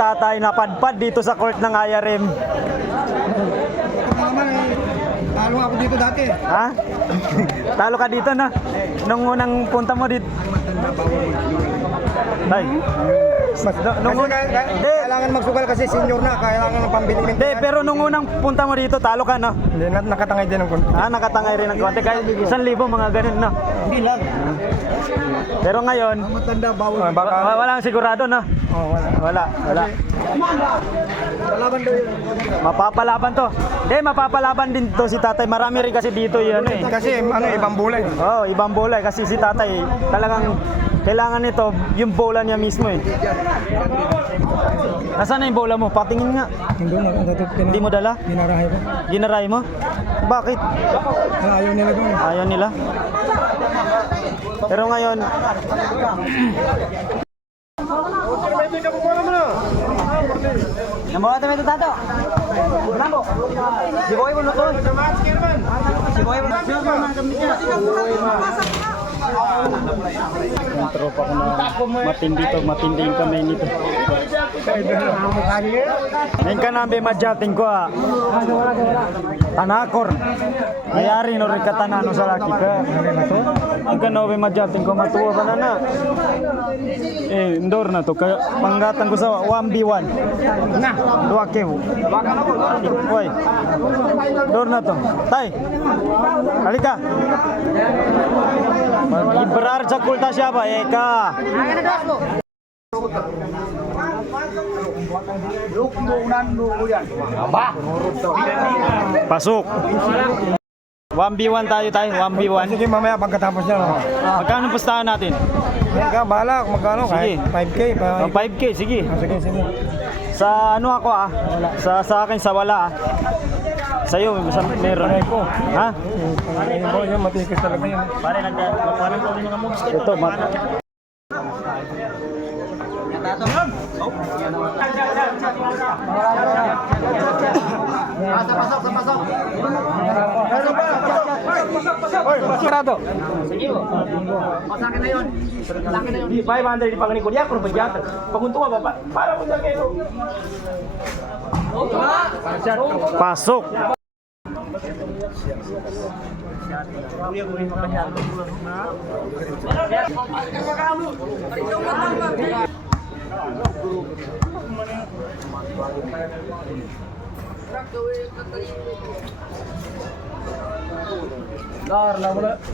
Tatay napadpad dito sa court ng IRM. Talo ako dito dati. Ha? Talo ka dito na? Nung unang punta mo dito. Tay. Kailangan magsugal kasi senior na, kailangan ng pambili. Hindi, pero nung unang punta mo dito, talo ka na. Hindi, nakatangay din ng konti. Nakatangay rin ng konti. Kahit 1,000 mga ganun na. Hindi lang. Pero ngayon, Matanda, bawal. walang sigurado na. Wala. Palaban daw yun. Mapapalaban to. Hindi, mapapalaban din to si tatay. Marami rin kasi dito yun eh. Kasi ibang bulay. Oo, ibang bola kasi si tatay talagang kailangan nito yung bola niya mismo eh. Nasaan na yung bola mo? Patingin nga. Hindi mo dala? Ginarahay ko. Ginaray mo? Bakit? Ayaw nila doon. Ayaw nila? Pero ngayon, Nambawa tayo ito tato. Lambo. Si Boy mo nutun. Si Boy mo nutun. Ang tropa ko na matindi to, matindi yung kamay nito. Ngayon ka namin madyating ko Tanakor. Mayari no rin katanano sa laki ka. Ang ka namin madyating ko matuwa ka na. Indoor na to. Kaya panggatan ko sa 1v1. Dua kew. Woy. Indoor na to. Tay. Halika. Ibrar sa kulta siya ba? Eka. Pasok. 1v1 tayo 1v1. Sige, mamaya pagkatapos niya. Magkano pustahan natin? Ikaw, bahala kung magkano. Sige. 5K. 5K, sige. Sige. Sa ano ako sa akin sa wala Sa'yo, meron. Ha? Yung matikas talaga yun. Pare, nagpapanan ko yung mga moves. Ito, Pasok. Sige po. Masakin na yun. Masakin na yun. 500 di panganin ko. Di ako rumadyatan. Paguntungan ba? Para mo dyan kayo. pasok.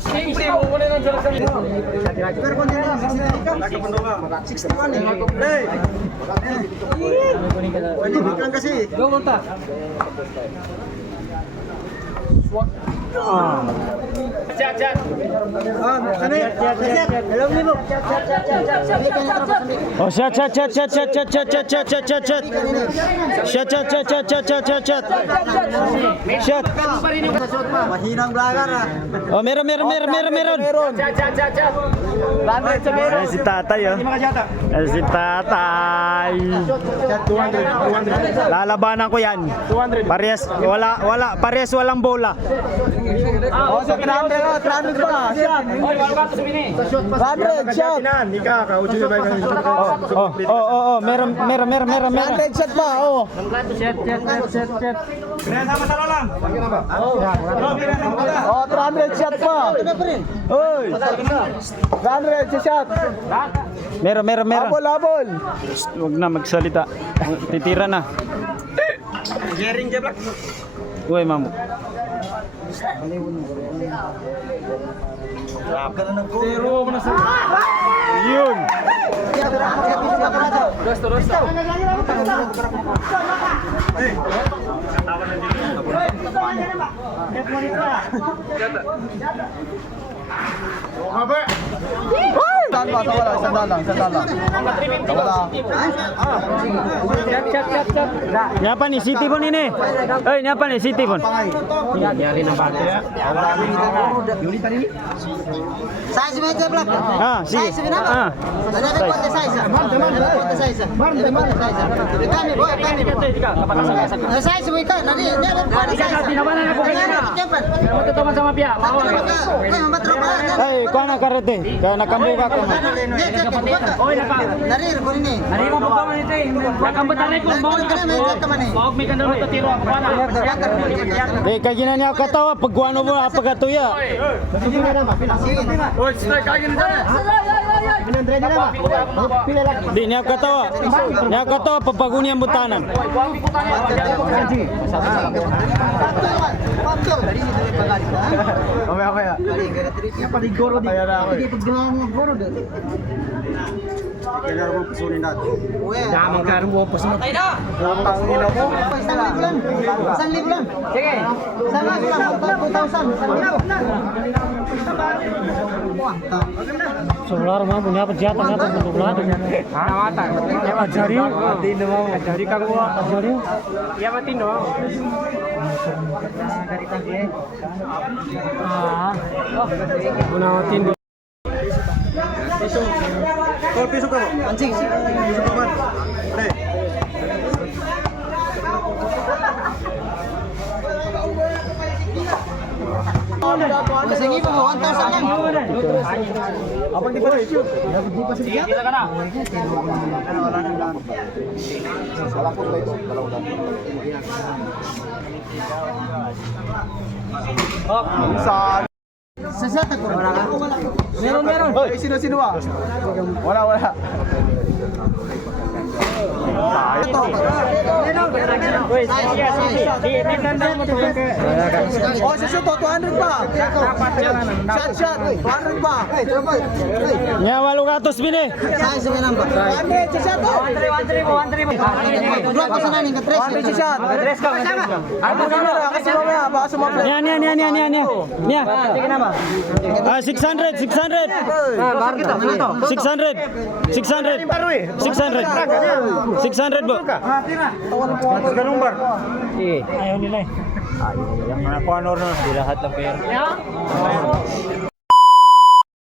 Siyempre mo muna ng salasan. Pero kung hindi lang, 61 eh. Hey! Pwede biglang kasi. Go konta. Chat. Ano yun? Hello, Libo. Oh, shot. Shot. Mahinang vlogger ah. Oh, meron. Chat. Bandit sa meron. Si tatay, oh. Si tatay. 200. Lalabanan ko yan. 200. Pares walang bola. Oh, sa 300 pa. Oy, wala ka to sumini. 100 shot. Ika, kauchi na ba kayo? Oh, meron. 100 shot pa, oh. Chat. Oh, 300 shot pa. Oy. 100 shot. Meron. Abol. Huwag na magsalita. Titira na. Uy, mamu. Yun. Rosto. Sandal lang. Chat. Nyapa nih, City pun ini. Nyapa nih, City pun. Nyari na bato ya. Size mo ito, Black. Sige. Size mo na. Size mo ito. Matutuman sa mapya. Kuha na karete. Kaya nakambuka ko. Oy, naka. Narir ko ni. Ari mo pa man ito. Nakambatan ko mo. Wag may kanang ito tiro ako na. Di kay gina niya katawa pagkuano mo pagatuya. Oy, strike kagin dyan. Di niya katawa. Niya katawa papagunya butanan. Paligoro di. Hindi paggawa mo goro di. Kaya mo pasunin natin. Damang karong mo pa sunod. Isang libo lang. Sige. Isang libo lang. 2,000. Solar mah punya pejatan ya pembunuhan. Nawatan. Ya ajari. Tino mo. Ajari ka ko. Ajari. Ya matino. Unawatin. Piso ka mo. Anjing. Piso ka man. Pre. Sige po, 1,000 lang. Apa di pa shoot? Di pa Sige, kita ka na. Sasata ko. Meron. Hoy, sino ah? Wala. Ito. Oh, sa shoot 200 pa. Shot 200 pa. Nya 800 bini. Sai sa namba. 100 sa shot. 100 Dua pa sana ning ka 3 sa shot. Ano kamera kasi mamaya baka sumapla. Nya. Nya. Ah 600. 600. 600 bu. Ganung bar. Ayaw nila eh. Ayaw. Yang mana kuanor na. Di lahat ng pera.